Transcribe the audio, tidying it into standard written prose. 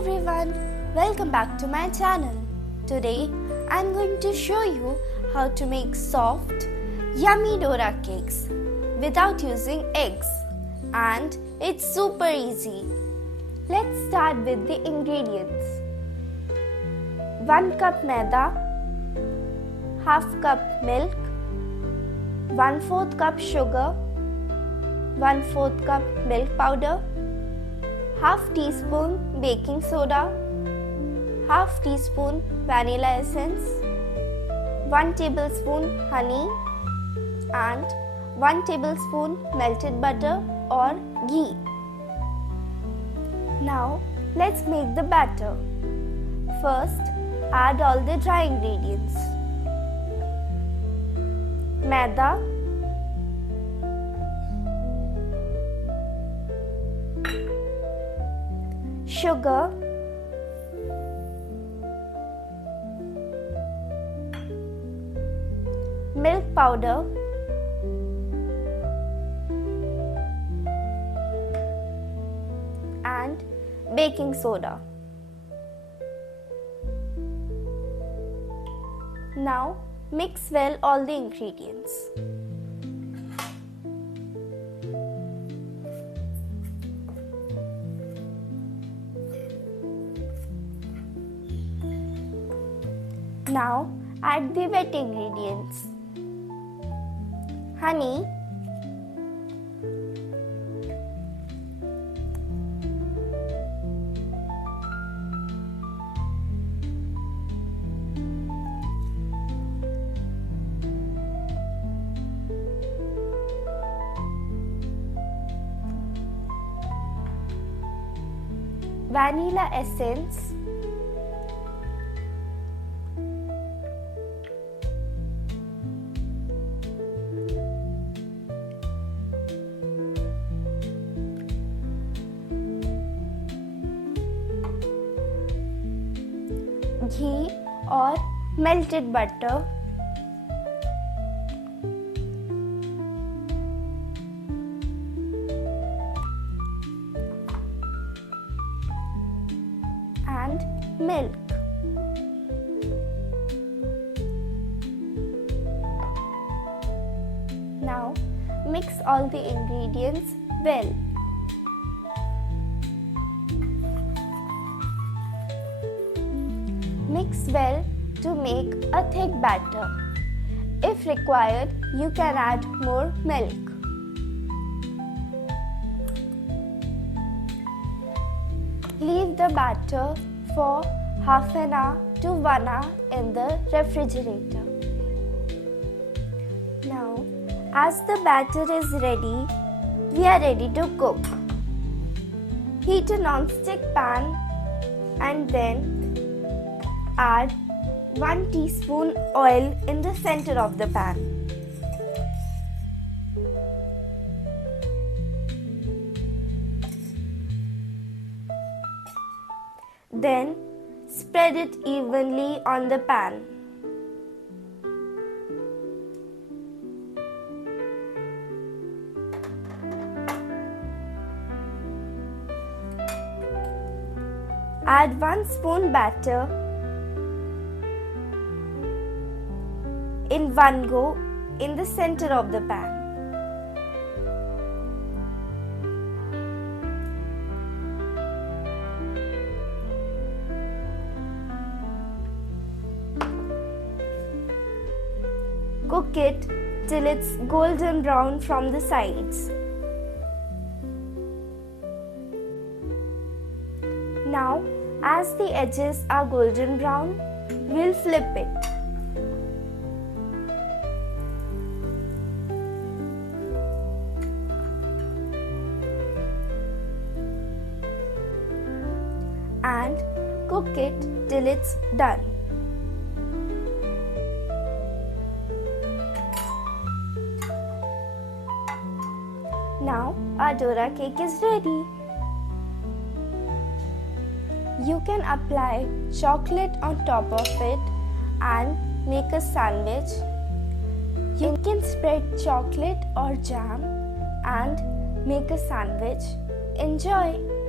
everyone, welcome back to my channel. Today I'm going to show you how to make soft, yummy Dora cakes without using eggs, and it's super easy. Let's start with the ingredients. 1 cup maida, half cup milk, 1/4 cup sugar, 1/4 cup milk powder, half teaspoon baking soda, half teaspoon vanilla essence, 1 tablespoon honey and 1 tablespoon melted butter or ghee. Now let's make the batter. First, add all the dry ingredients. Maida, sugar, milk powder, and baking soda. Now mix well all the ingredients. Now add the wet ingredients. Honey, vanilla essence, ghee or melted butter, and milk. Now mix all the ingredients well. Mix well to make a thick batter. If required, you can add more milk. Leave the batter for half an hour to 1 hour in the refrigerator. Now, as the batter is ready, we are ready to cook. Heat a non-stick pan and then add 1 teaspoon oil in the center of the pan. Then spread it evenly on the pan. Add 1 spoon batter in one go in the center of the pan. Cook it till it's golden brown from the sides. Now, as the edges are golden brown, we'll flip it. And cook it till it's done. Now our Dora cake is ready. You can apply chocolate on top of it and make a sandwich. You can spread chocolate or jam and make a sandwich. Enjoy!